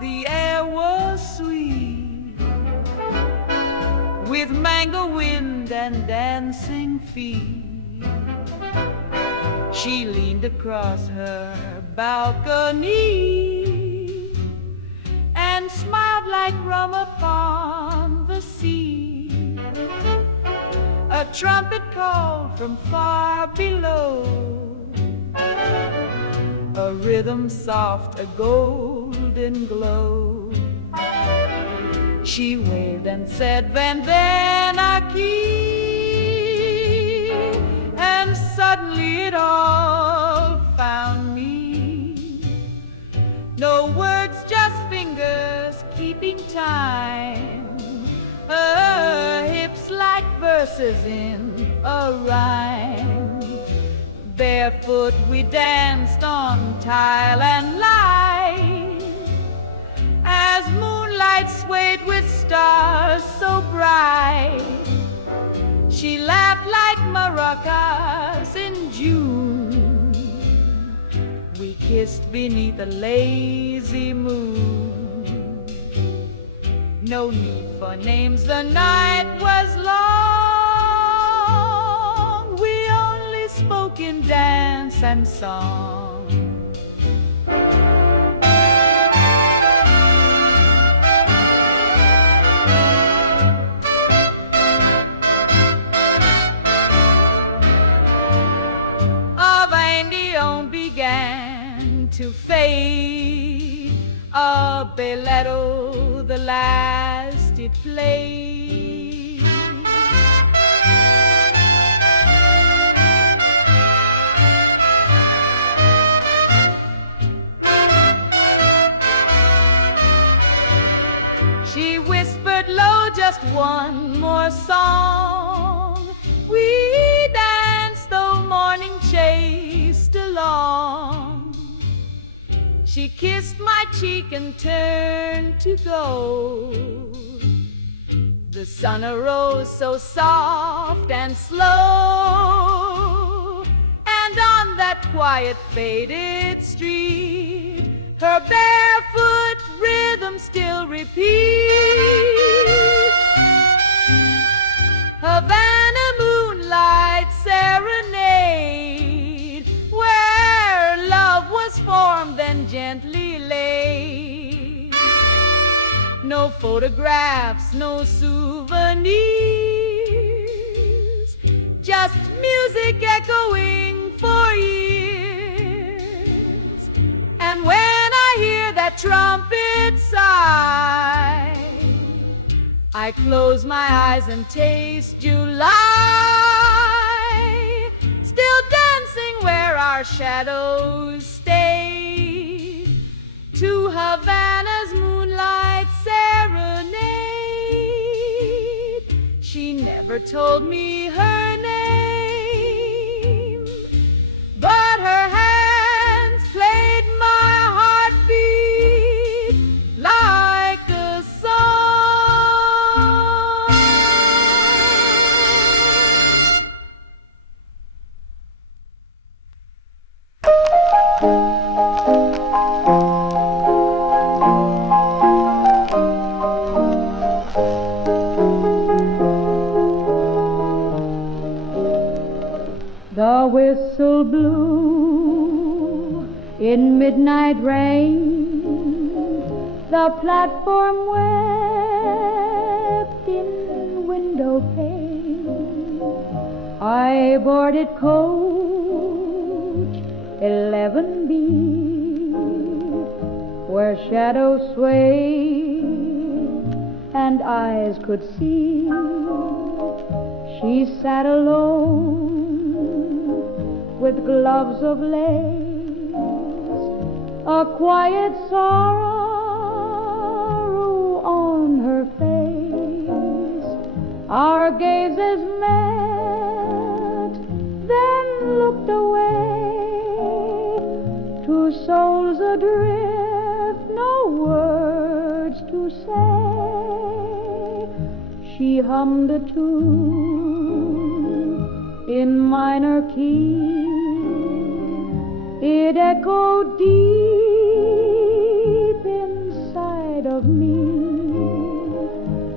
the air was sweet, with mango wind and dancing feet. She leaned across her balcony and smiled like rum upon the sea. A trumpet called from far below, a rhythm soft, a golden glow. She waved and said, "Ven ven aquí," and suddenly it all found me. No words, just fingers keeping time. Her hips like verses in a rhyme. Barefoot we danced on tile and light, as moonlight swayed with stars so bright. She laughed like maracas in June. We kissed beneath a lazy moon. No need for names, the night was long. We only spoke in dance and song. Began to fade, a belletto, the last it played. She whispered low, just one more song. We danced though morning chased along. She kissed my cheek and turned to go. The sun arose so soft and slow, and on that quiet faded street, her barefoot rhythm still repeats. Havana moonlight serenade, where love was formed and gently laid. No photographs, no souvenirs, just music echoing for years. And when I hear that trumpet sigh, I close my eyes and taste July, still dancing where our shadows stay, to Havana's moonlight serenade. She never told me her name, but her hands played my heartbeat like a song. The whistle blew in midnight rain, the platform wept in window pane. I boarded coach 11B, where shadows swayed and eyes could see. She sat alone with gloves of lace, a quiet sorrow on her face. Our gazes met, then looked away, two souls adrift, no words to say. She hummed a tune in minor key. It echoed deep inside of me.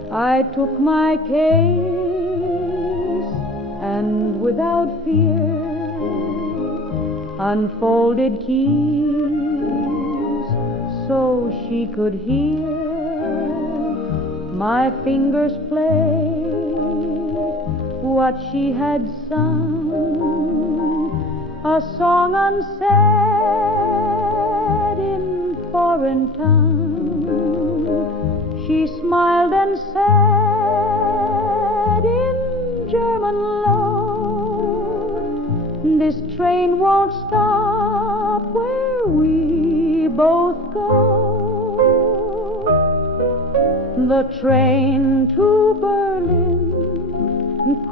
I took my case and without fear unfolded keys so she could hear my fingers play what she had sung, a song unsaid in foreign tongue. She smiled and said in German low, this train won't stop where we both go. The train to Berlin,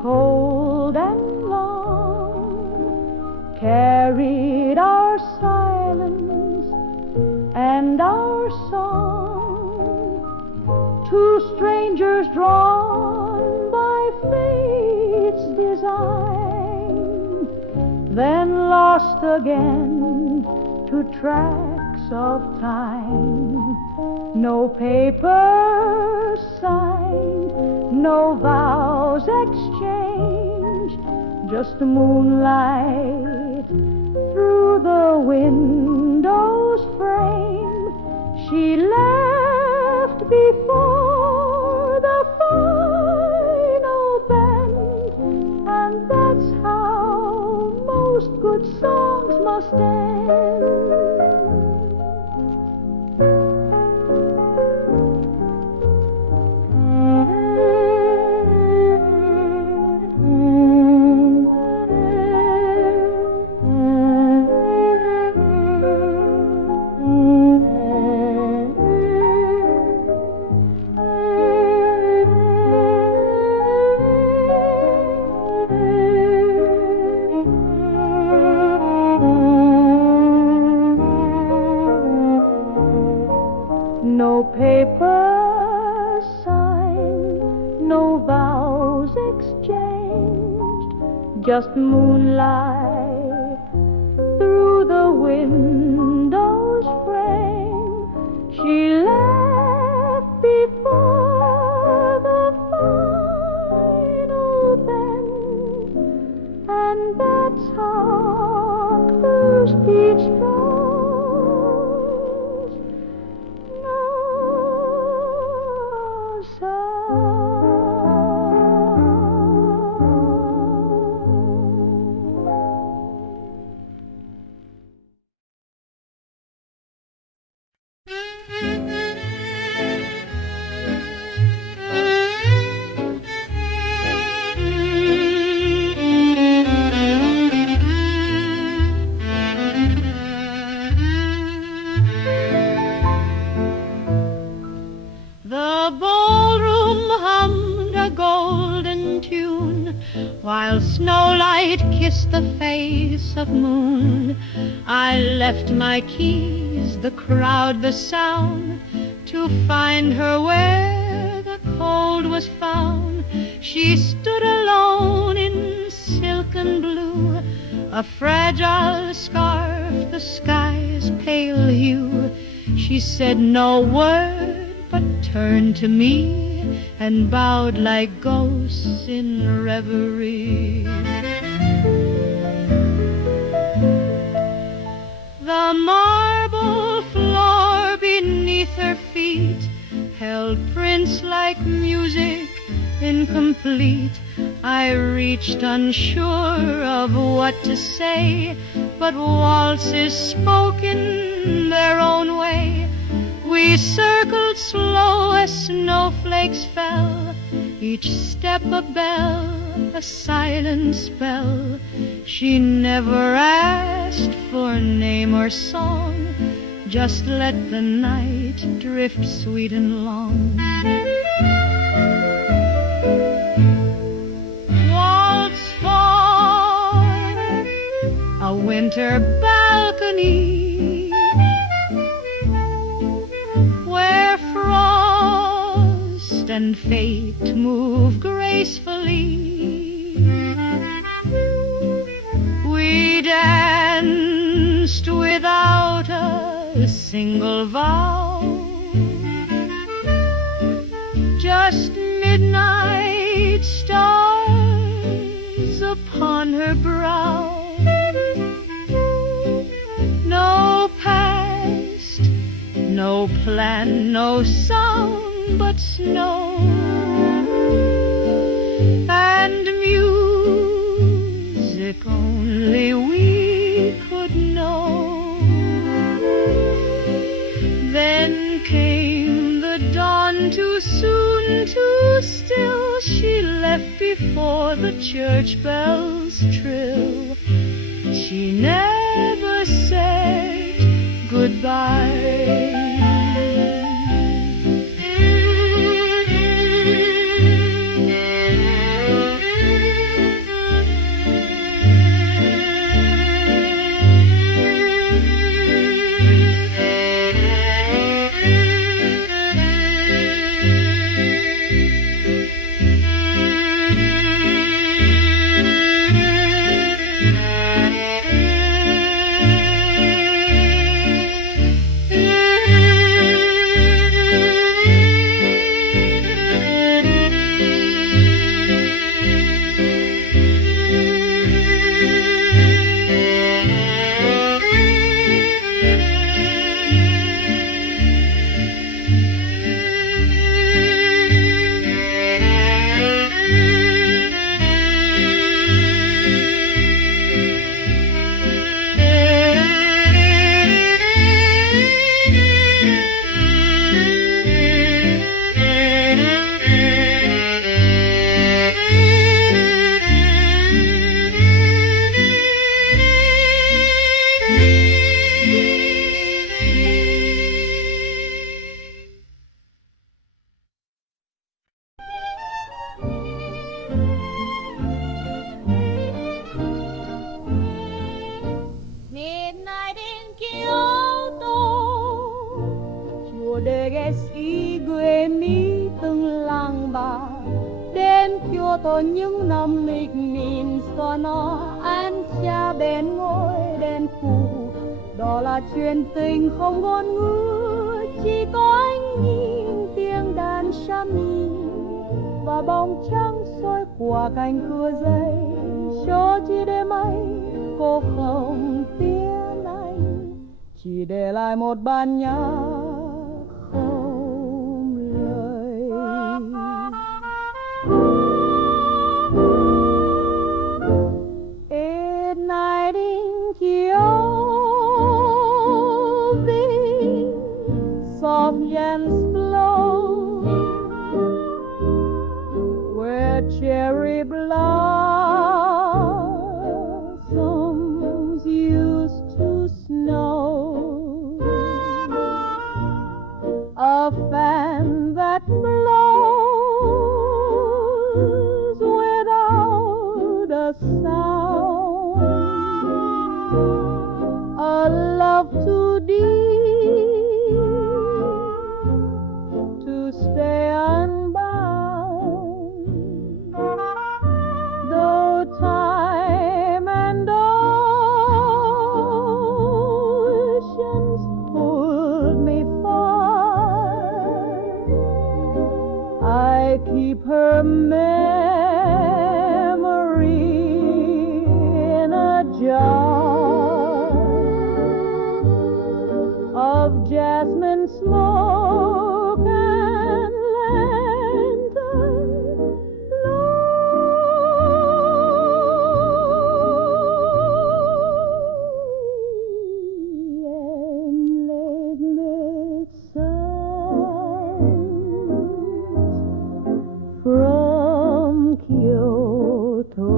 cold and long, carried our silence and our song. Two strangers drawn by fate's design, then lost again to tracks of time. No papers signed, no vows exchanged, just moonlight through the window's frame. She left before the final bend, and that's how most good songs must end. No papers signed, no vows exchanged, just moonlight through the window's frame. She left before the final bend, and that's how her speech goes. While snowlight kissed the face of moon, I left my keys, the crowd, the sound, to find her where the cold was found. She stood alone in silken blue, a fragile scarf, the sky's pale hue. She said no word, but turned to me and bowed like ghosts in reverie. The marble floor beneath her feet held prints like music incomplete. I reached unsure of what to say, but waltzes spoke in their own way. We circled slow as snowflakes fell, each step a bell, a silent spell. She never asked for name or song, just let the night drift sweet and long. Waltz for a winter balcony, and fate move gracefully. We danced without a single vow, just midnight stars upon her brow. No past, no plan, no sound but snow and music only we could know. Then came the dawn, too soon, too still. She left before the church bells trill. She never said goodbye. Midnight in Kyoto, chùa 𝙤𝙤𝙤𝙤 từng làng bà. Đêm Kyoto những năm nghịch nghìn xóa nó, anh cha bên ngôi đèn phủ. Đó là chuyện tình không ngôn ngữ, chỉ có anh nhìn tiếng đàn sami và bóng trắng soi qua cánh cửa dây. Cho chỉ để mấy cô không tiếng Anh, chỉ để lại một bản nhạc không lời. At night in Kyoto, soft winds blow, where cherry blossoms used to snow. A fan that blows without a sound, a love too deep to stay unbound. Though time and oceans pulled me far, I keep her memory in a jar of jasmine smoke and lantern lonely and lit signs from Kyoto.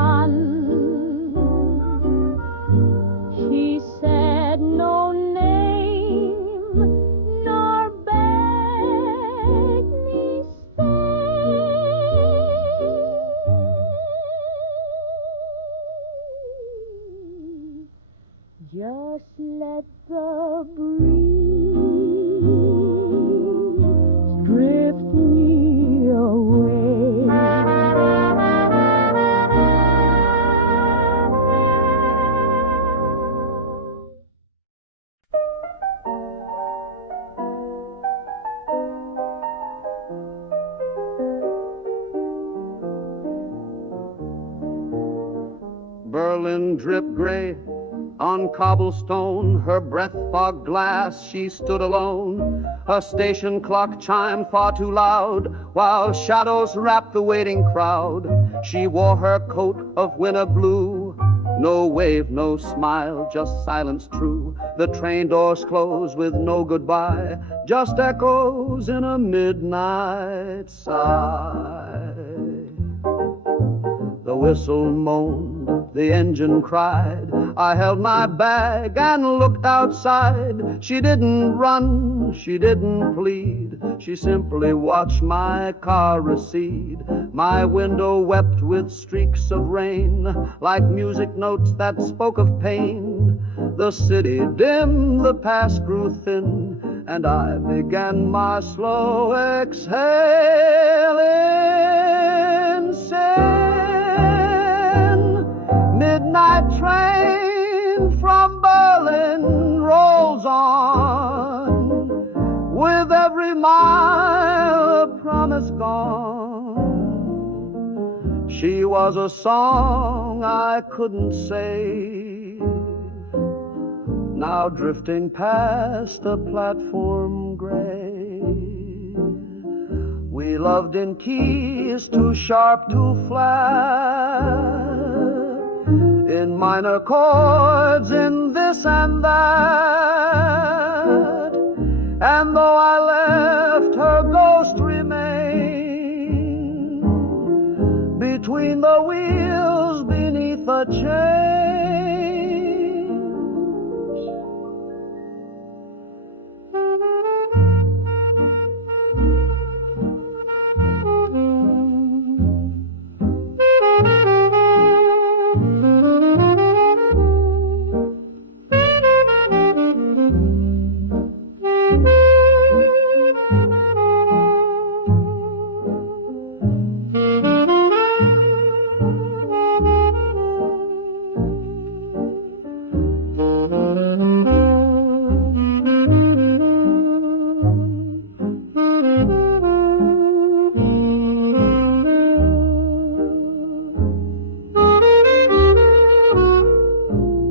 sun. She said no name, nor begged me stay. Just let the breeze drift me away. Berlin dripped gray on cobblestone, her breath fogged glass, she stood alone. Her station clock chimed far too loud, while shadows wrapped the waiting crowd. She wore her coat of winter blue, no wave, no smile, just silence true. The train doors closed with no goodbye, just echoes in a midnight sigh. The whistle moaned, the engine cried. I held my bag and looked outside. She didn't run, she didn't plead. She simply watched my car recede. My window wept with streaks of rain, like music notes that spoke of pain. The city dimmed, the past grew thin, and I began my slow exhaling sin. Midnight train from Berlin rolls on, with every mile a promise gone. She was a song I couldn't save, now drifting past a platform gray. We loved in keys too sharp to flat, in minor chords, in this and that. And though I left, her ghost remained between the wheels beneath a change.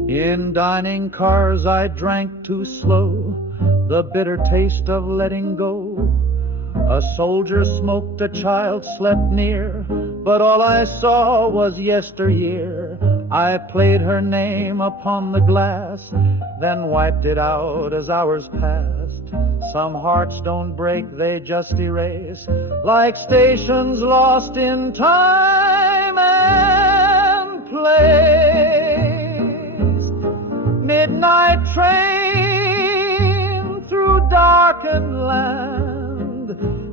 In dining cars I drank too slow, the bitter taste of letting go. A soldier smoked, a child slept near, but all I saw was yesteryear. I played her name upon the glass, then wiped it out as hours passed. Some hearts don't break, they just erase, like stations lost in time and place. Midnight train through darkened land,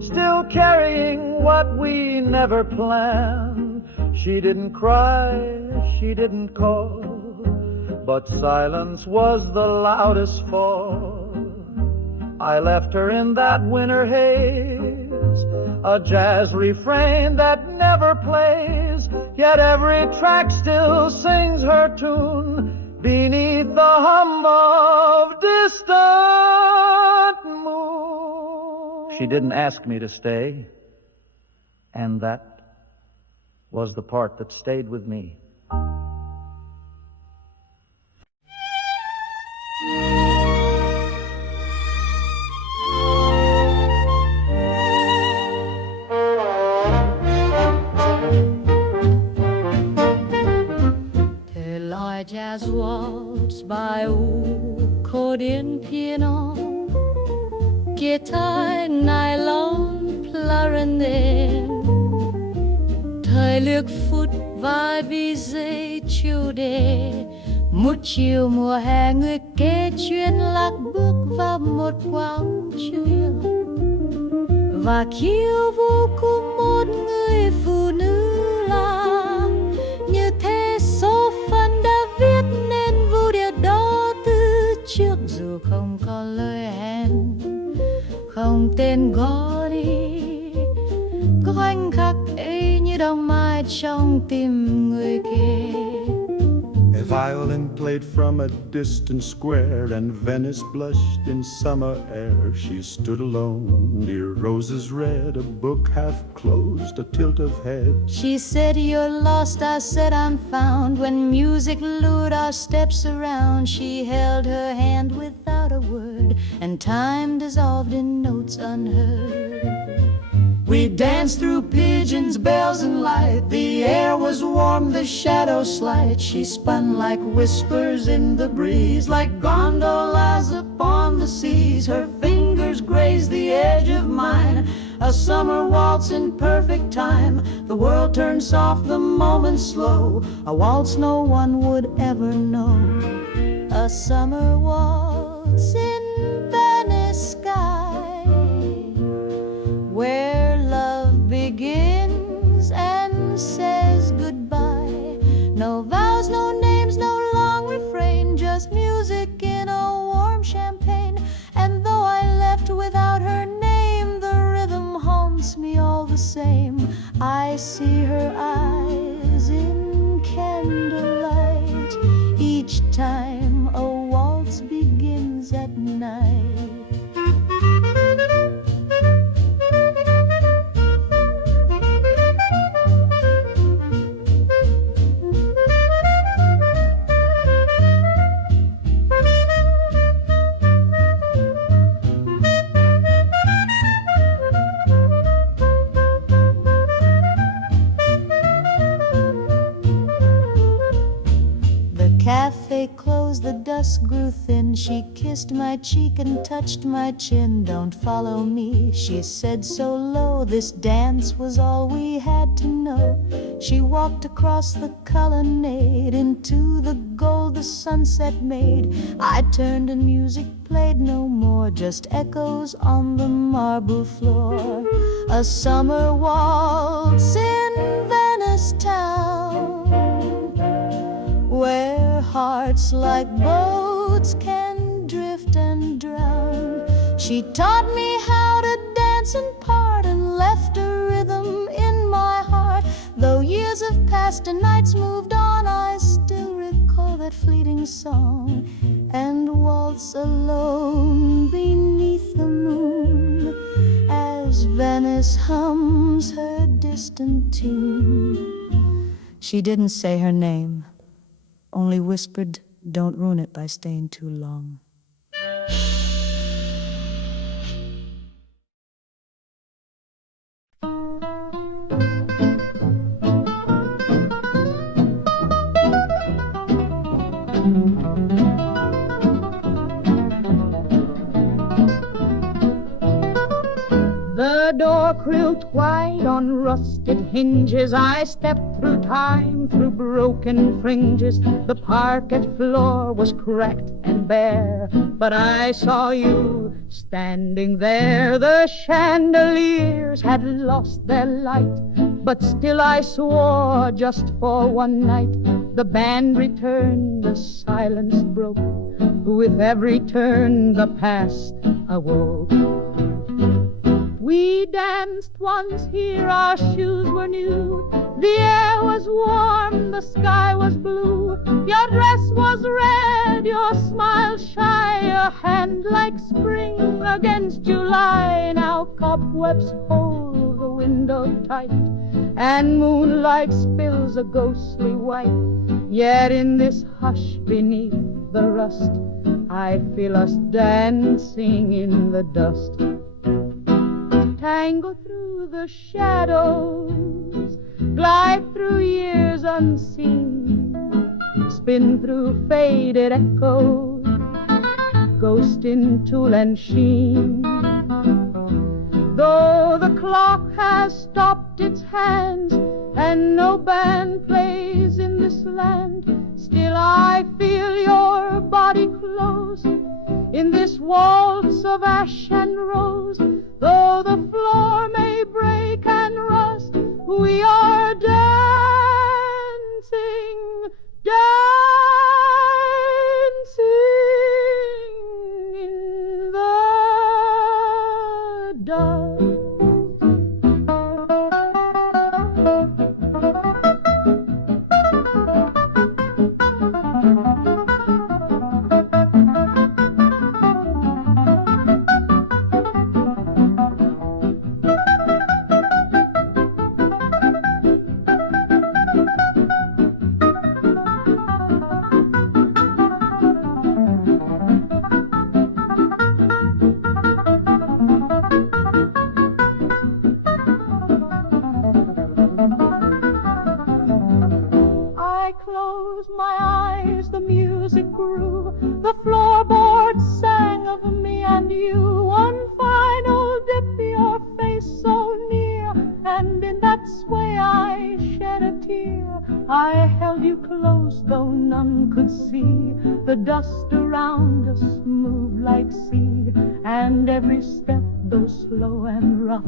still carrying what we never planned. She didn't cry, she didn't call, but silence was the loudest fall. I left her in that winter haze, a jazz refrain that never plays, yet every track still sings her tune beneath the hum of distant moon. She didn't ask me to stay, and that was the part that stayed with me. Jazz waltz by ur-kodin piano, gitar nylon plaren, เธอเลือกฟุต và vì dây chiều đê. Một chiều mùa hè người kể chuyện lạc bước vào một quảng trường và khiêu vũ của một người phụ nữ là như thế số phận đã viết nên vũ điệu đó từ trước, dù không có lời hẹn, không tên gọi đi. Khoảnh khắc ấy như dòng mai trong tim người kia. A violin played from a distant square, and Venice blushed in summer air. She stood alone near roses red, a book half closed, a tilt of head. She said, "You're lost," I said, "I'm found." When music lured our steps around, she held her hand without a word, and time dissolved in notes unheard. We danced through pigeons, bells, and light. The air was warm, the shadows slight. She spun like whispers in the breeze, like gondolas upon the seas. Her fingers grazed the edge of mine, a summer waltz in perfect time. The world turned soft, the moment slow, a waltz no one would ever know. A summer waltz in Venice sky, where love begins and says goodbye. No vows, no names, no long refrain, just music in a warm champagne. And though I left without her name, the rhythm haunts me all the same. I see her eyes in candlelight each time a waltz begins at night. Café closed, the dusk grew thin. She kissed my cheek and touched my chin. "Don't follow me," she said so low. This dance was all we had to know. She walked across the colonnade into the gold the sunset made. I turned and music played no more, just echoes on the marble floor. A summer waltz in Venice town, where hearts like boats can drift and drown. She taught me how to dance and part, and left a rhythm in my heart. Though years have passed and nights moved on, I still recall that fleeting song, and waltz alone beneath the moon as Venice hums her distant tune. She didn't say her name, only whispered, "Don't ruin it by staying too long." The door creaked wide on rusted hinges. I stepped through time, through broken fringes. The parquet floor was cracked and bare, but I saw you standing there. The chandeliers had lost their light, but still I swore just for one night. The band returned, the silence broke. With every turn the past awoke. We danced once here, our shoes were new. The air was warm, the sky was blue. Your dress was red, your smile shy, your hand like spring against July. Now cobwebs hold the window tight, and moonlight spills a ghostly white. Yet in this hush beneath the rust, I feel us dancing in the dust. Tango through the shadows, glide through years unseen, spin through faded echoes, ghost in tulle and sheen. Though the clock has stopped its hands and no band plays in this land. Still I feel your body close in this waltz of ash and rose. Though the floor may break and rust, we are dancing, dancing in the dust. I closed my eyes, the music grew, the floorboards sang of me and you. One final dip, your face so near, and in that sway I shed a tear. I held you close, though none could see. The dust around us moved like sea, and every step, though slow and rough,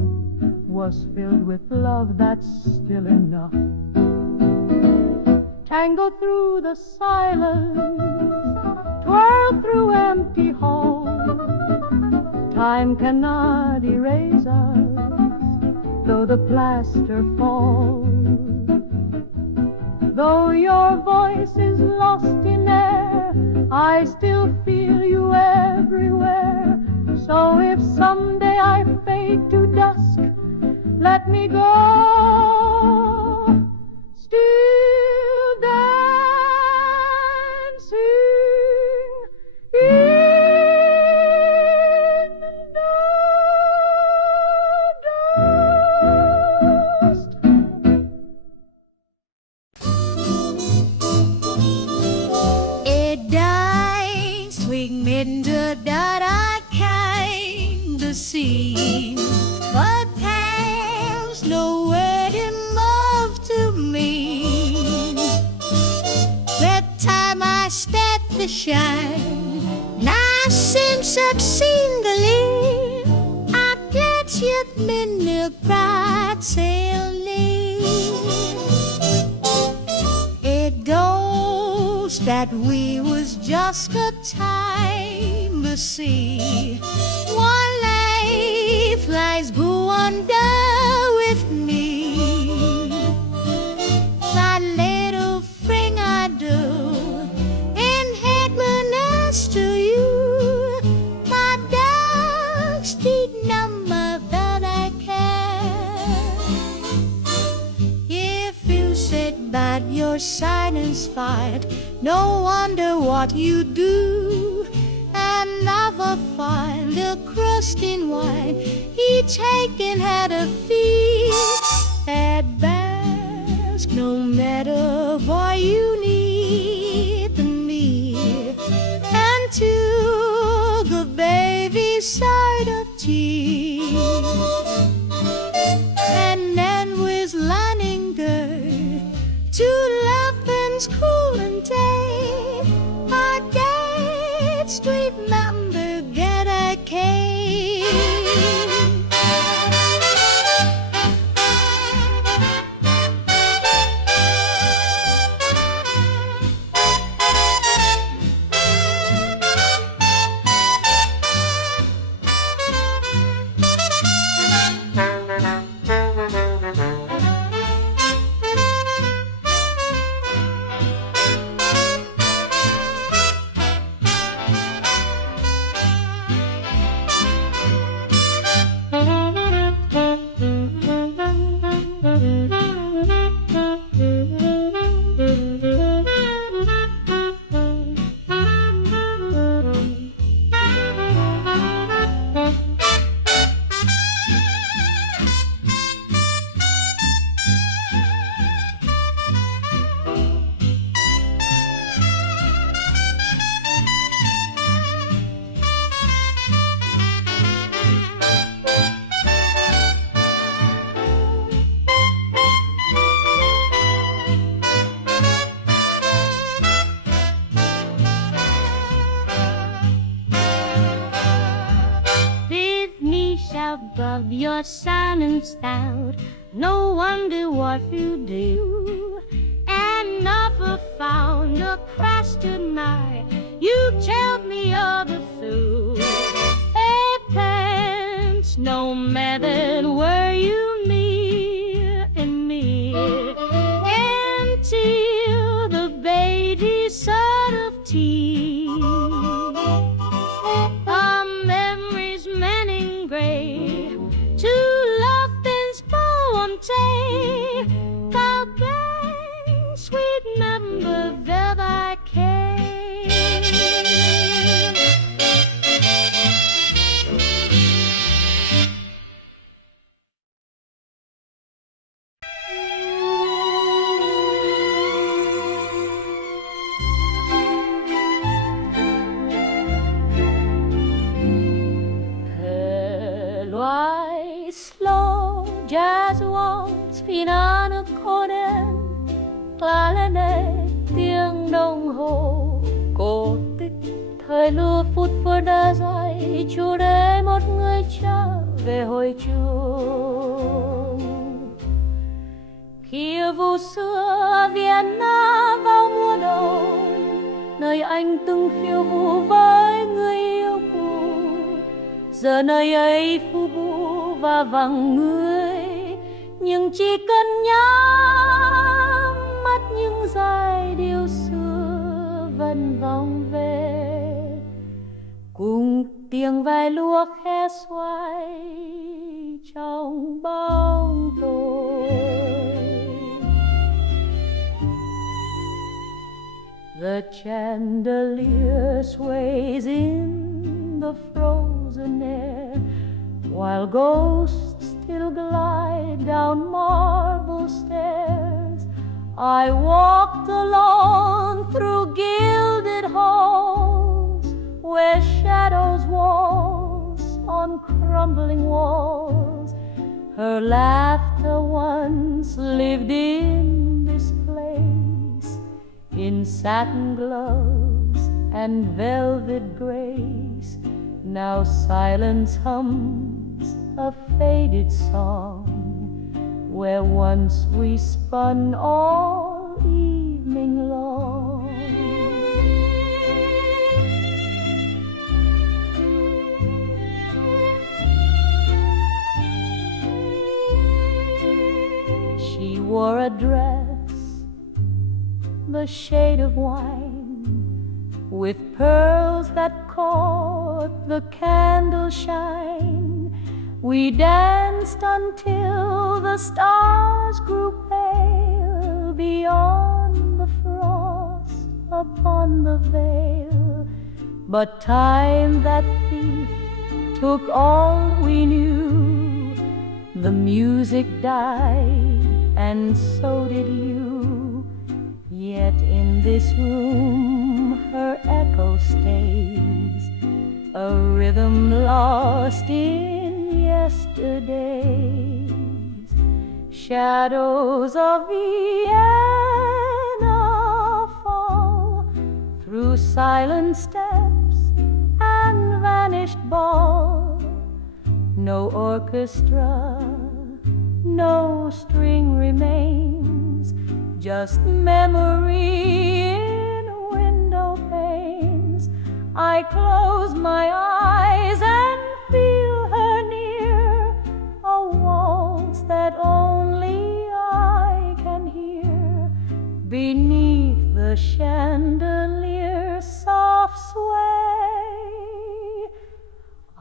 was filled with love that's still enough. Tango through the silence, twirl through empty halls. Time cannot erase us, though the plaster falls. Though your voice is lost in air, I still feel you everywhere. So if someday I fade to dusk, let me go, still dancing in the dust. 𝙤𝙤𝙤𝙤𝙤𝙤 I came to see, but there's no wedding love to me. That time I start to shine, nascent succinctly, I get you minne bright sailing. It goes that we was just a time to see. One life lies go under with me. That little thing I do in heaviness to you, my dark street number that I can. If you sit by your silence fight, no wonder what you do. Another find a crust in wine, he taken had a feast at best. No matter what you need me, and took a baby side of tea, and then with lining girl to Laughing's cool and day, I get street number get a cake. but sound and stout. No wonder what you do. And never found a crash tonight. You tell me of the fool. A pants, no matter where you near and me. Until the baby sort of tea. Our memories many gray. To love things volonté. The bang, sweet number that I can. Slow jazz waltz 𝙢𝙪𝙨𝙞 clarinet tiếng đồng hồ cổ tích thời lưa phút vừa đã dày chủ để một người trở về hồi chuông khi vụ xưa Vienna vào mùa đông nơi anh từng khiêu vũ với người yêu cũ giờ nơi ấy phù bu và vắng người nhưng chỉ cần nhắm mắt những giai điệu xưa vẫn vòng về cùng tiếng vai lúa khẽ xoay trong bóng tối. The chandelier sways in the frozen air while ghosts still glide down marble stairs. I walked alone through gilded halls where shadows waltz on crumbling walls. Her laughter once lived in this place, in satin gloves and velvet grace. Now silence hums a faded song where once we spun all evening long. She wore a dress the shade of wine with pearls that caught the candle shine. We danced until the stars grew pale beyond the frost upon the veil. But time, that thief, took all we knew. The music died and so did you. Yet in this room her echo stays, a rhythm lost in yesterdays. Shadows of Vienna fall through silent steps and vanished ball. No orchestra, no string remains, just memory in window panes. I close my eyes and feel her near, a waltz that only I can hear. Beneath the chandelier soft sway,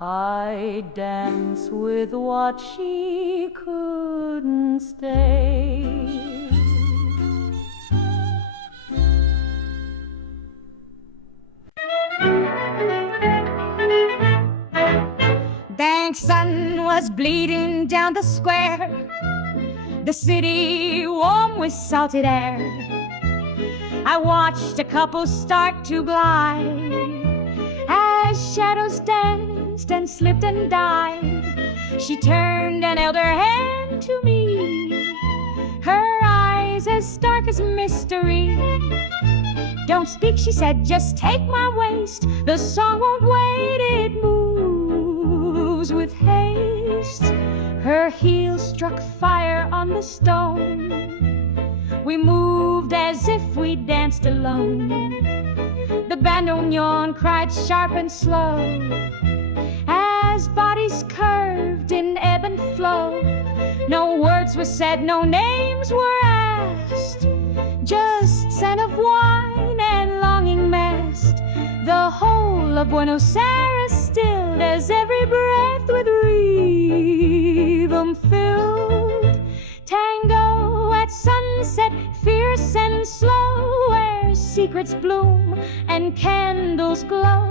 I dance with what she couldn't stay. The sun was bleeding down the square, the city warm with salted air. I watched a couple start to glide as shadows danced and slipped and died. She turned and held her hand to me, her eyes as stark as mystery. Don't speak, she said, just take my waist. The song won't wait, it moves with haste. Her heels struck fire on the stone. We moved as if we danced alone. The bandoneon cried sharp and slow as bodies curved in ebb and flow. No words were said, no names were asked, just scent of wine and longing masked. The whole of Buenos Aires stilled as every breath with rhythm filled. Tango at sunset, fierce and slow, where secrets bloom and candles glow.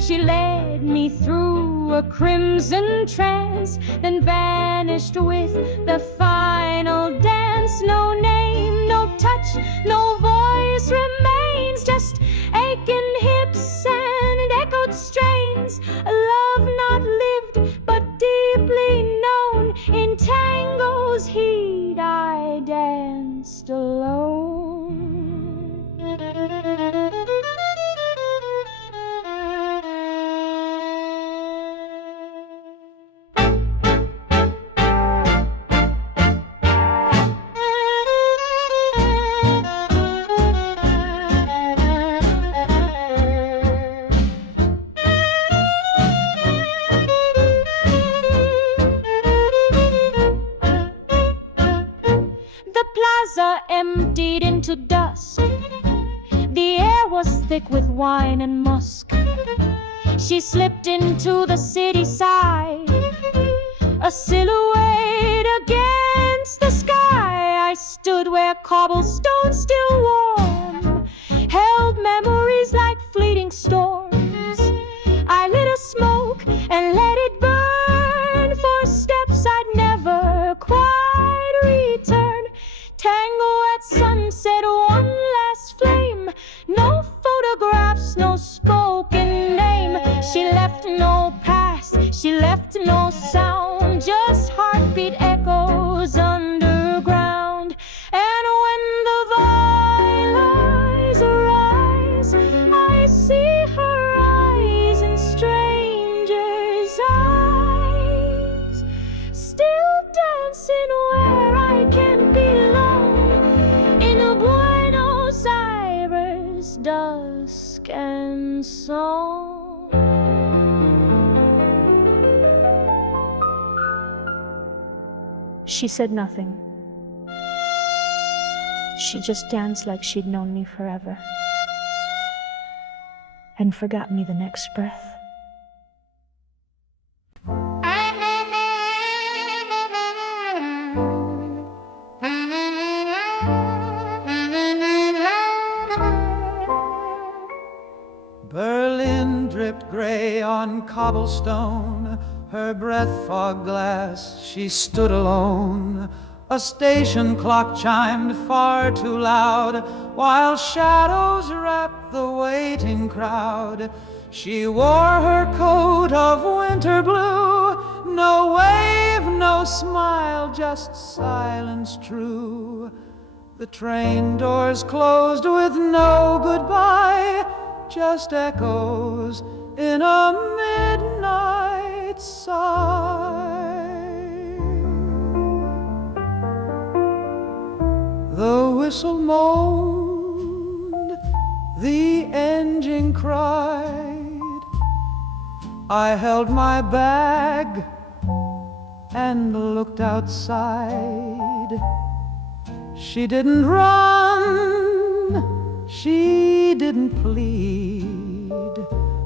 She led me through a crimson trance, then vanished with the final dance. No name, no touch, no voice remains, just aching hips and echoed strains. A love not lived but deeply known. In tango's heat I danced alone. The plaza emptied into dusk. The air was thick with wine and musk. She slipped into the city side, a silhouette against the sky. I stood where cobblestones still warm held memories like fleeting storms. I lit a smoke and let it burn for steps I'd never quite return. Tango at sunset, one last flame. No photographs, no spoken name. She left no past, she left no sound, just heartbeat echoes underground. And when the violins arise, I see her eyes in strangers' eyes, still dancing where I can't belong, in a Buenos Aires dusk and song. She said nothing. She just danced like she'd known me forever and forgot me the next breath. Berlin dripped gray on cobblestone, her breath fogged glass, she stood alone. A station clock chimed far too loud, while shadows wrapped the waiting crowd. She wore her coat of winter blue, no wave, no smile, just silence true. The train doors closed with no goodbye, just echoes in a midnight sigh. The whistle moaned, the engine cried. I held my bag and looked outside. She didn't run, she didn't plead.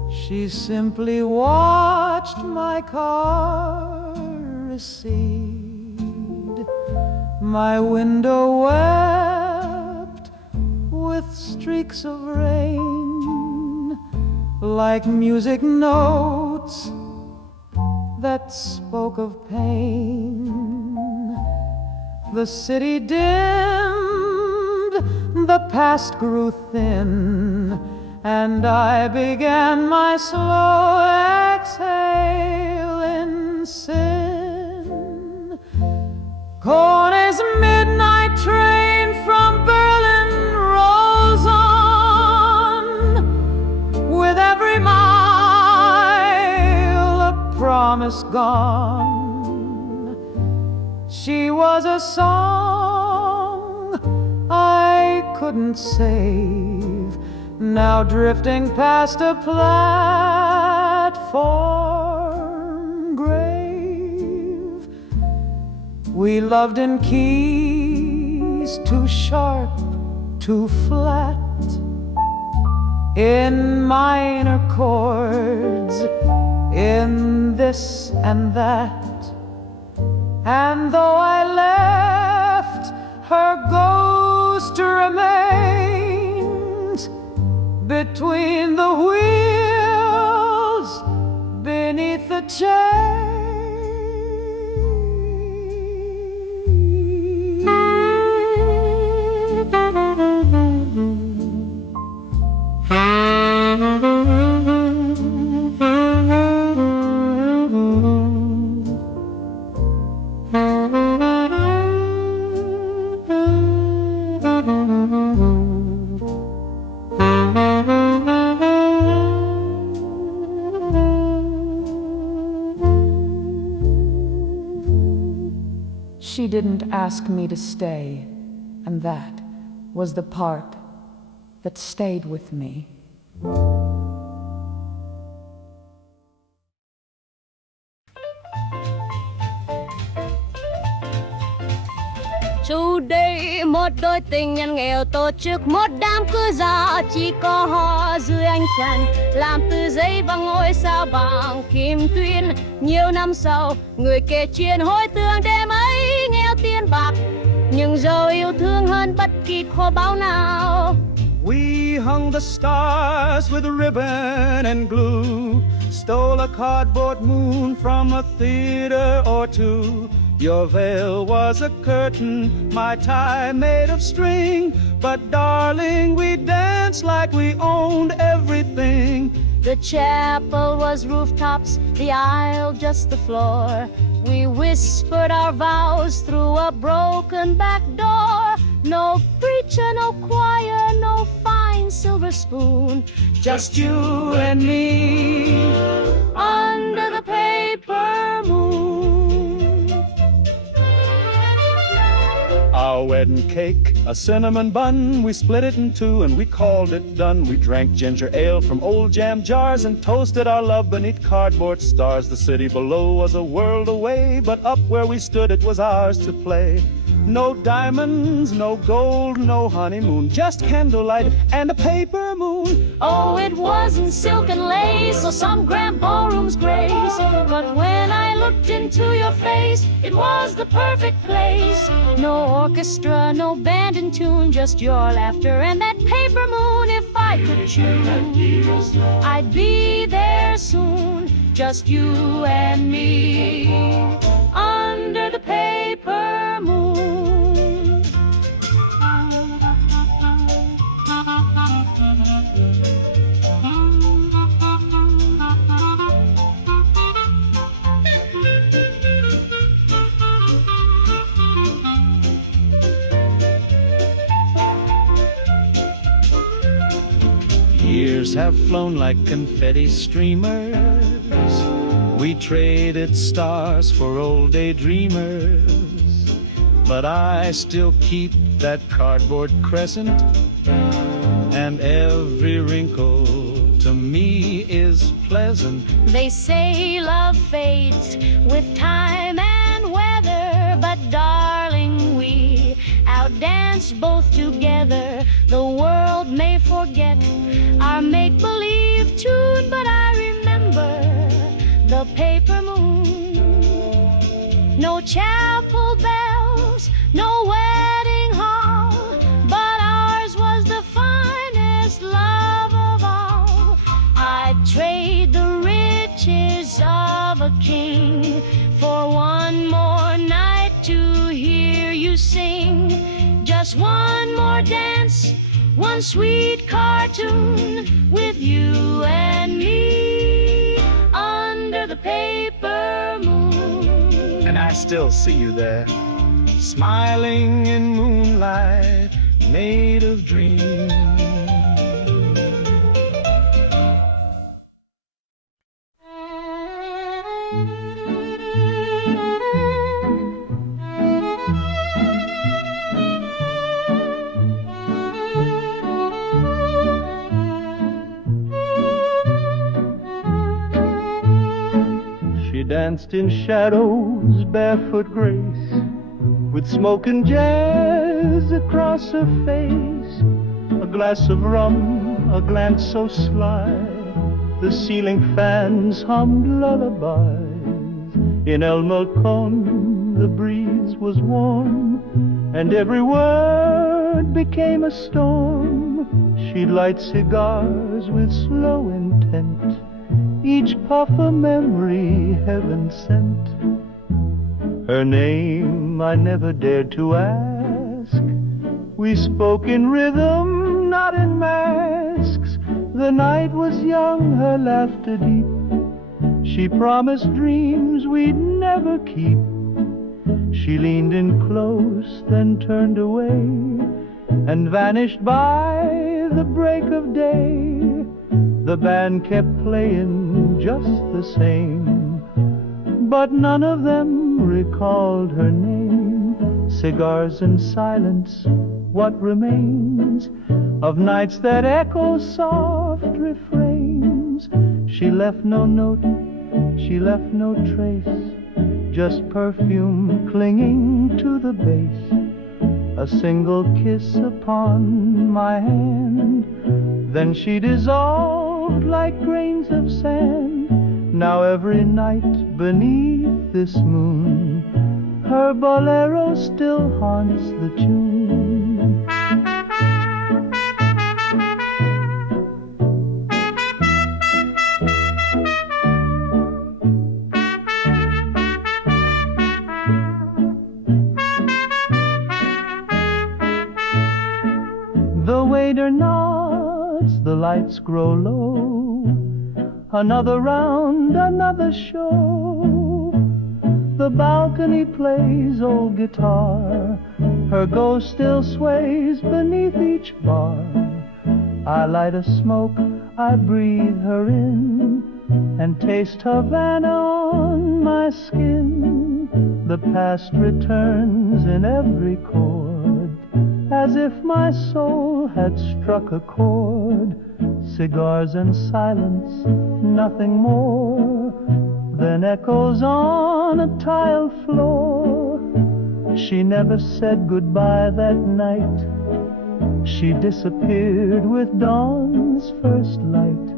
She simply watched my car recede. My window wept with streaks of rain, like music notes that spoke of pain. The city dimmed, the past grew thin, and I began my slow exhale in sin. Cornet's midnight train from Berlin rolls on, with every mile a promise gone. She was a song I couldn't save, now drifting past a platform grave. We loved in keys too sharp, too flat, in minor chords, in this and that. And though I left, her ghost remains between the wheels, beneath the chain. She didn't ask me to stay, and that was the part that stayed with me. Chủ đây một đôi tình nhân nghèo tổ chức một đám cưới già, chỉ có họ dưới ánh trăng, làm từ giấy và ngôi sao bằng kim tuyến. Nhiều năm sau, người kể chuyện hối tương đêm ấy nghèo tiền bạc, nhưng giàu yêu thương hơn bất kỳ kho báu nào. We hung the stars with ribbon and glue, stole a cardboard moon from a theater or two. Your veil was a curtain, my tie made of string, but darling, we danced like we owned everything. The chapel was rooftops, the aisle just the floor. We whispered our vows through a broken back door. No preacher, no choir, no fine silver spoon, Just you and me under the paper moon. Our wedding cake, a cinnamon bun, we split it in two and we called it done. We drank ginger ale from old jam jars and toasted our love beneath cardboard stars. The city below was a world away, but up where we stood it was ours to play. No diamonds, no gold, no honeymoon, just candlelight and a paper moon. Oh, it wasn't silk and lace or some grand ballroom's grace, but when I looked into your face, it was the perfect place. No orchestra, no band in tune, just your laughter and that paper moon. If I could choose, I'd be there soon, just you and me under the paper moon. Years have flown like confetti streamers. We traded stars for old daydreamers, but I still keep that cardboard crescent, and every wrinkle to me is pleasant. They say love fades with time and weather, but darling, we outdanced both together. The world may forget our make-believe tune, but I remember the paper moon. No chapel bells, no wedding hall, but ours was the finest love of all. I'd trade the riches of a king for one more night to hear you sing. Just one more dance, one sweet cartoon with you and me under the paper moon. And I still see you there, smiling in moonlight made of dreams. danced in shadows, barefoot grace, with smoke and jazz across her face. A glass of rum, a glance so sly, the ceiling fans hummed lullabies. In 𝙢𝙪𝙨𝙞 the breeze was warm, and every word became a storm. She'd light cigars with slow intent, each puff a memory heaven sent. Her name I never dared to ask. We spoke in rhythm, not in masks. The night was young, her laughter deep. She promised dreams we'd never keep. She leaned in close, then turned away, and vanished by the break of day. The band kept playing just the same, but none of them recalled her name. Cigars and silence, what remains of nights that echo soft refrains? She left no note, she left no trace, just perfume clinging to the bass. A single kiss upon my hand, then she dissolved like grains of sand. Now every night beneath this moon, her bolero still haunts the tune. The waiter nods, the lights grow low. Another round, another show. The balcony plays old guitar. Her ghost still sways beneath each bar. I light a smoke, I breathe her in, and taste Havana on my skin. The past returns in every chord, as if my soul had struck a chord. Cigars and silence, nothing more than echoes on a tile floor. She never said goodbye that night. She disappeared with dawn's first light.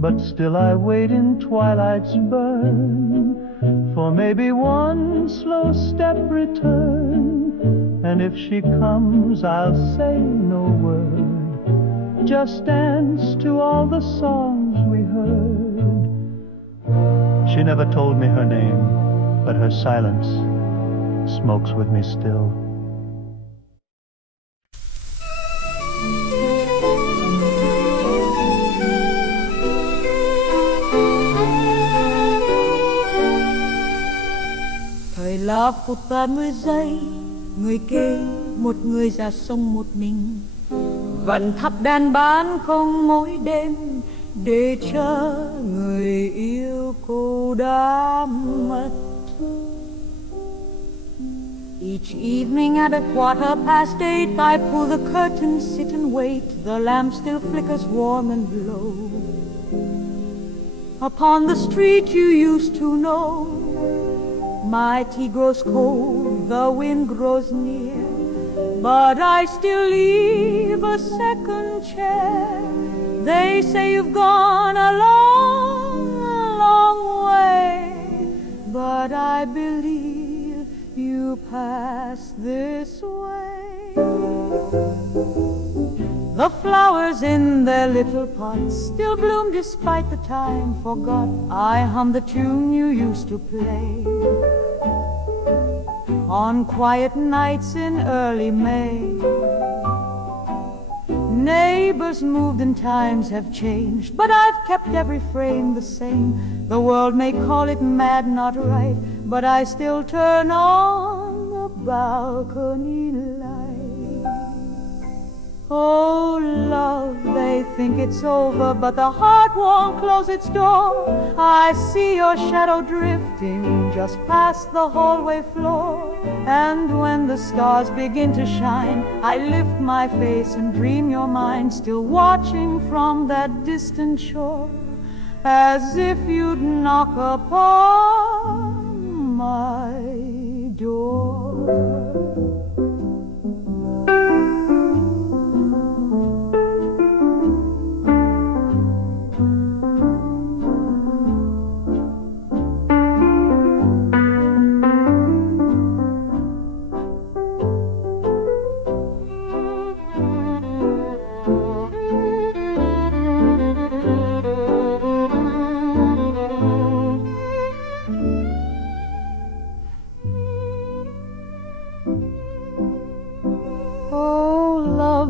But still I wait in twilight's burn for maybe one slow step return. And if she comes, I'll say no word, just dance to all the songs we heard. She never told me her name, but her silence smokes with me still. Thời là phút 30 giây, người kê một người ra sông một mình, vẫn thắp đèn bán không mỗi đêm để chờ người yêu cô đã mất. Each evening at 8:15, I pull the curtain, sit and wait. The lamp still flickers warm and low upon the street you used to know. My tea grows cold, the wind grows near, but I still leave a second chair. They say you've gone a long, long way, but I believe you passed this way. The flowers in their little pots still bloom despite the time forgot. I hum the tune you used to play on quiet nights in early May. Neighbors moved and times have changed, but I've kept every frame the same. The world may call it mad, not right, but I still turn on the balcony light. Oh, love, they think it's over, but the heart won't close its door. I see your shadow drifting just past the hallway floor. And when the stars begin to shine, I lift my face and dream you're mine, still watching from that distant shore, as if you'd knock upon my door.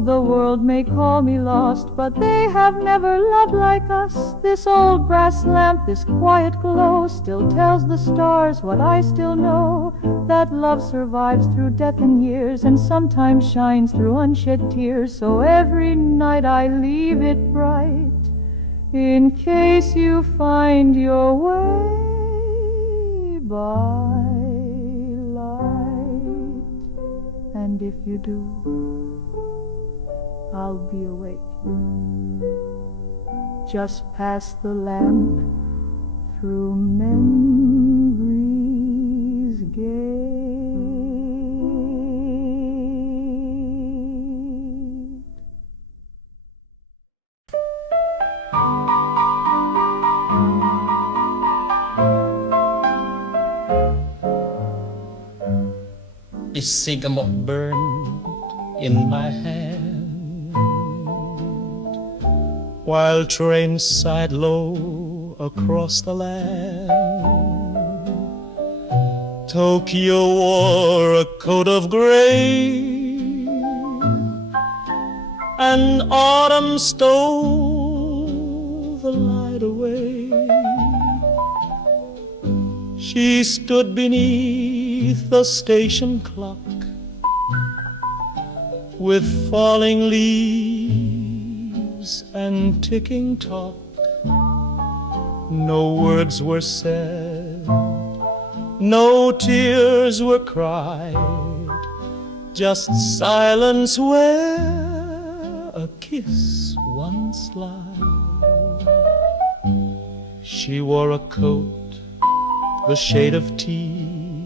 The world may call me lost, but they have never loved like us. This old brass lamp, this quiet glow, still tells the stars what I still know, that love survives through death and years, and sometimes shines through unshed tears. So every night I leave it bright, in case you find your way by light. And if you do, I'll be awake. Just past the lamp, through memory's gate. A sycamore burned in my hand, while trains sighed low across the land. Tokyo wore a coat of gray, and autumn stole the light away. She stood beneath the station clock, with falling leaves and ticking talk. No words were said, no tears were cried, just silence where a kiss once lied. She wore a coat the shade of tea,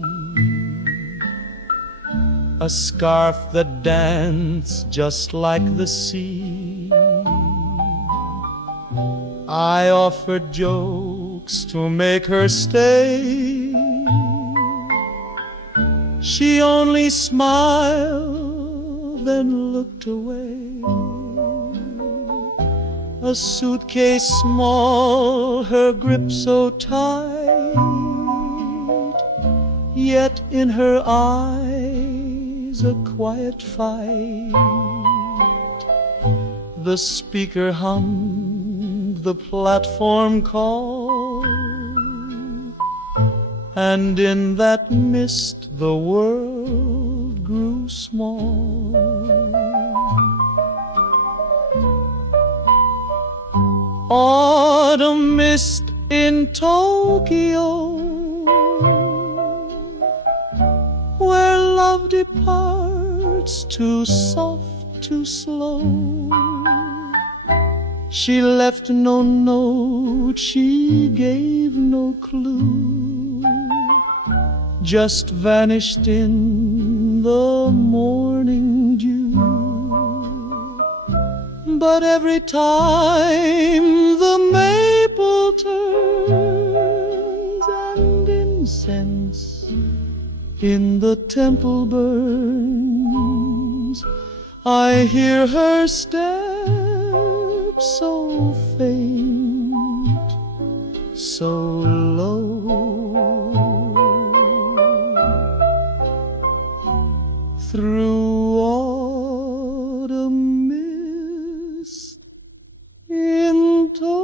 a scarf that danced just like the sea. I offered jokes to make her stay. She only smiled, then looked away. A suitcase small, her grip so tight, yet in her eyes a quiet fight. The speaker hummed, the platform called, and in that mist the world grew small. Autumn mist in Tokyo, where love departs too soft, too slow. She left no note, she gave no clue, just vanished in the morning dew. But every time the maple turns and incense in the temple burns, I hear her step so faint, so low. Through autumn mist in Tokyo.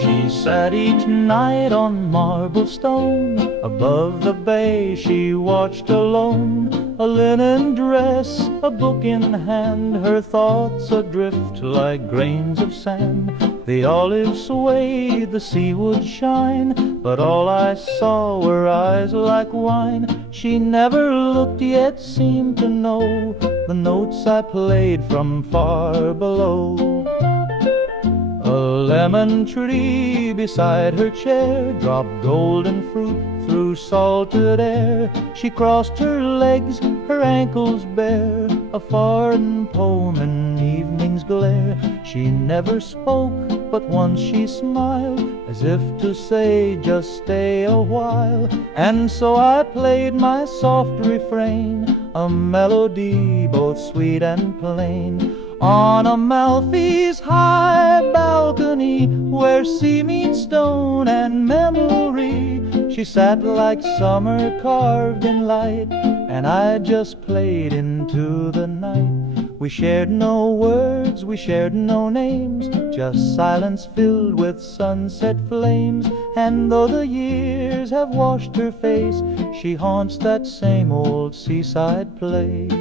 She sat each night on marble stone, above the bay she watched alone, a linen dress, a book in hand, her thoughts adrift like grains of sand. The olives sway, the sea would shine, but all I saw were eyes like wine. She never looked yet seemed to know the notes I played from far below. A lemon tree beside her chair dropped golden fruit through salted air. She crossed her legs, her ankles bare, a foreign poem in evening's glare. She never spoke, but once she smiled, as if to say, just stay a while. And so I played my soft refrain, a melody both sweet and plain, on Amalfi's high balcony, where sea meets stone and memory. She sat like summer carved in light, and I just played into the night. We shared no words, we shared no names, just silence filled with sunset flames. And though the years have washed her face, she haunts that same old seaside place.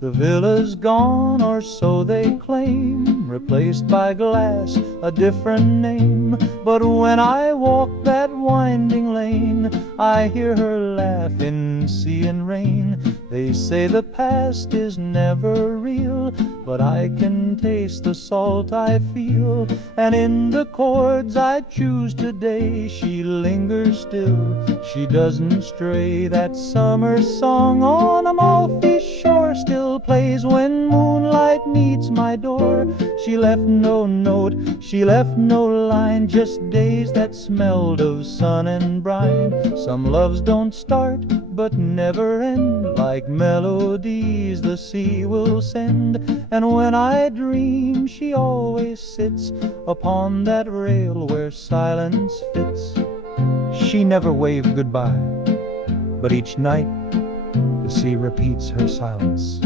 The villa's gone, or so they claim, replaced by glass, a different name. But when I walk that winding lane, I hear her laugh in sea and rain. They say the past is never real, but I can taste the salt I feel. And in the chords I choose today, she lingers still, she doesn't stray. That summer song on Amalfi shore still plays when moonlight meets my door. She left no note, she left no line, just days that smelled of sun and brine. Some loves don't start but never end, like melodies the sea will send. And when I dream, she always sits upon that rail where silence fits. She never waved goodbye, but each night the sea repeats her silence.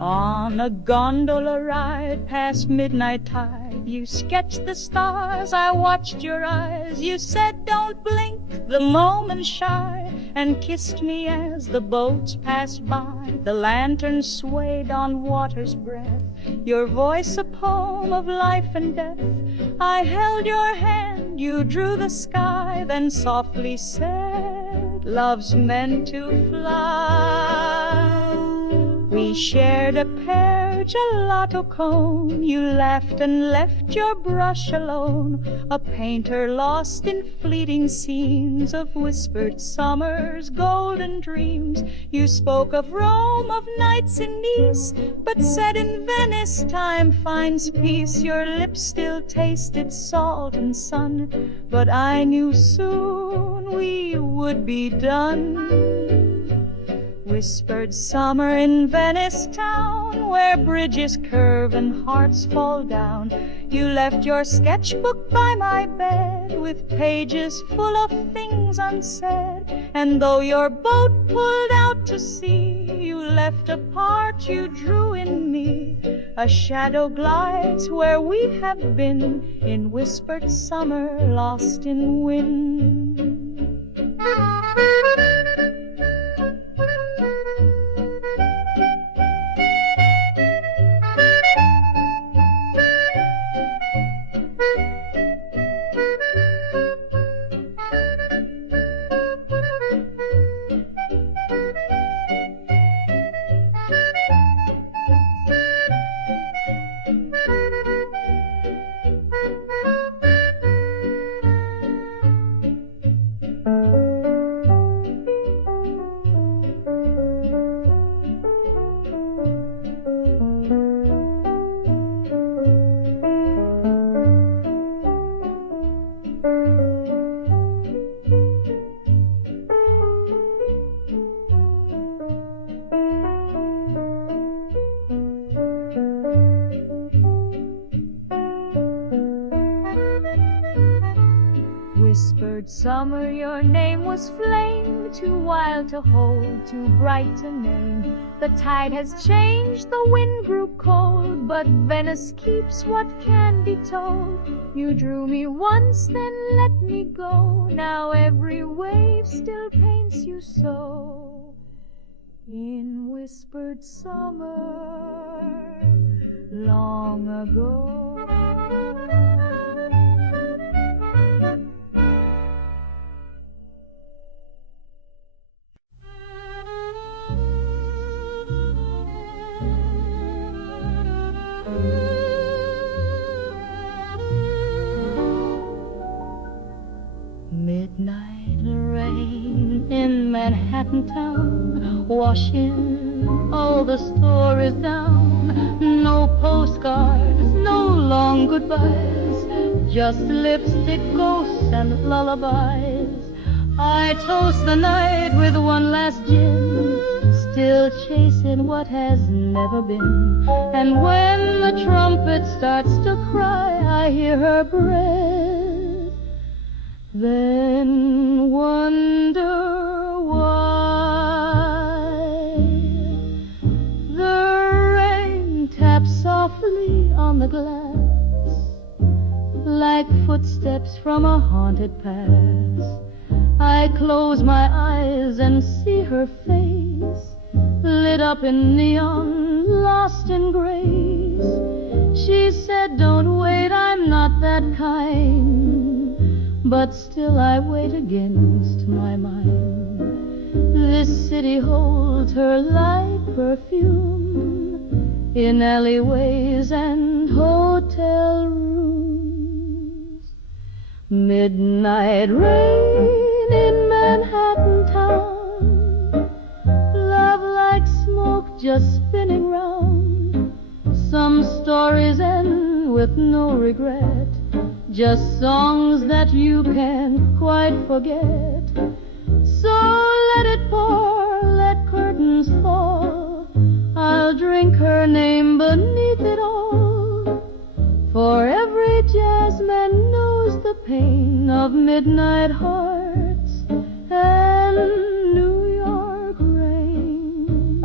On a gondola ride past midnight tide, you sketched the stars, I watched your eyes. You said don't blink, the moment's shy, and kissed me as the boats passed by. The lanterns swayed on water's breath, your voice a poem of life and death. I held your hand, you drew the sky, then softly said, love's meant to fly. We shared a pear gelato cone, you laughed and left your brush alone, a painter lost in fleeting scenes of whispered summers, golden dreams. You spoke of Rome, of nights in Nice, but said in Venice time finds peace. Your lips still tasted salt and sun, but I knew soon we would be done. Whispered summer in Venice town, where bridges curve and hearts fall down. You left your sketchbook by my bed, with pages full of things unsaid. And though your boat pulled out to sea, you left a part you drew in me. A shadow glides where we have been, in whispered summer lost in wind. whispered summer, your name was flame, too wild to hold, too bright to name. The tide has changed, the wind grew cold, but Venice keeps what can be told. You drew me once, then let me go, now every wave still paints you so. In whispered summer, long ago. Midnight rain in Manhattan town, washing all the stories down. No postcards, no long goodbyes, just lipstick ghosts and lullabies. I toast the night with one last gin, still chasing what has never been. And when the trumpet starts to cry, I hear her breath, then wonder why. The rain taps softly on the glass, like footsteps from a haunted past. I close my eyes and see her face, lit up in neon, lost in grace. She said, don't wait, I'm not that kind, but still I wait against my mind. This city holds her like perfume in alleyways and hotel rooms. Midnight rain in Manhattan town, love like smoke just spinning round. Some stories end with no regret, just songs that you can't quite forget. So let it pour, let curtains fall, I'll drink her name beneath it all. For every jazzman knows the pain of midnight hearts and New York rain.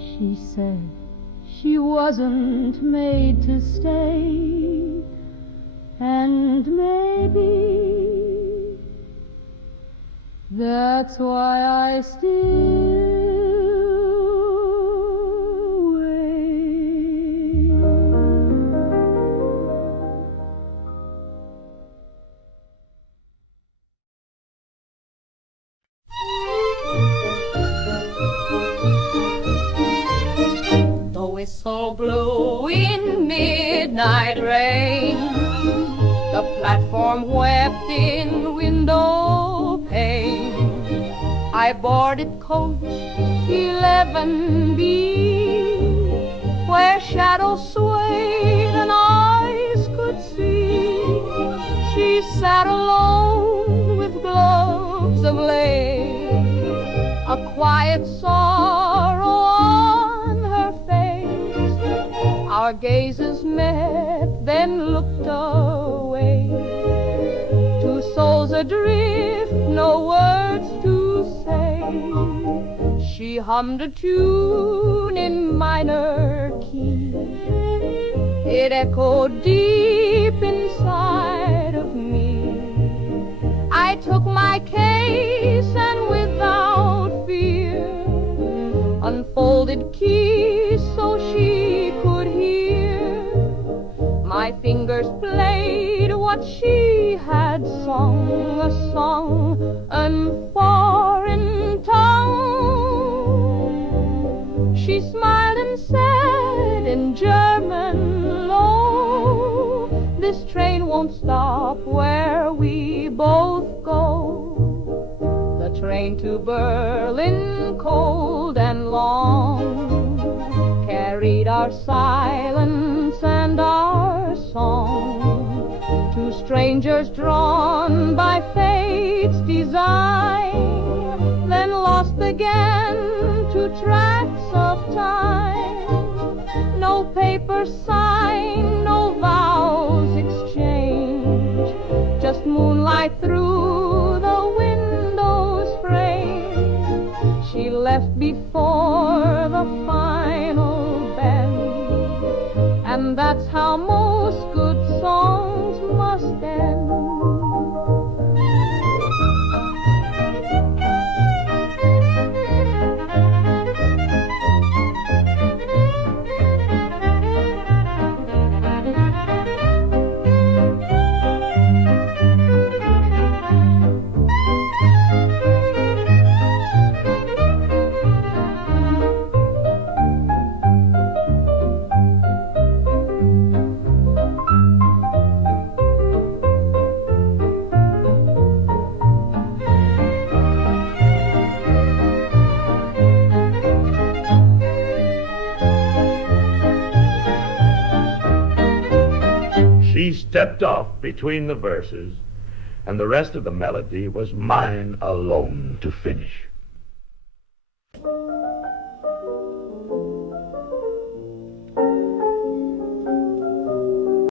She said she wasn't made to stay, and maybe that's why I still wait. The whistle blew in midnight rain, the platform wept in window pane. I boarded coach 11B, where shadows swayed and eyes could see. She sat alone with gloves of lace, a quiet sorrow on her face. Our gazes met, then looked away. Two souls adrift, no words to say. She hummed a tune in minor key. It echoed deep inside of me. I took my case and without fear unfolded keys so she could hear. My fingers played what she had sung, a song in foreign tongue. She smiled and said, won't stop where we both go. The train to Berlin, cold and long, carried our silence and our song to strangers drawn by fate's design, then lost again to tracks of time. No paper sign, no vows exchange, just moonlight through the window's frame. She left before the final bend, and that's how most good songs must end. She stepped off between the verses, and the rest of the melody was mine alone to finish.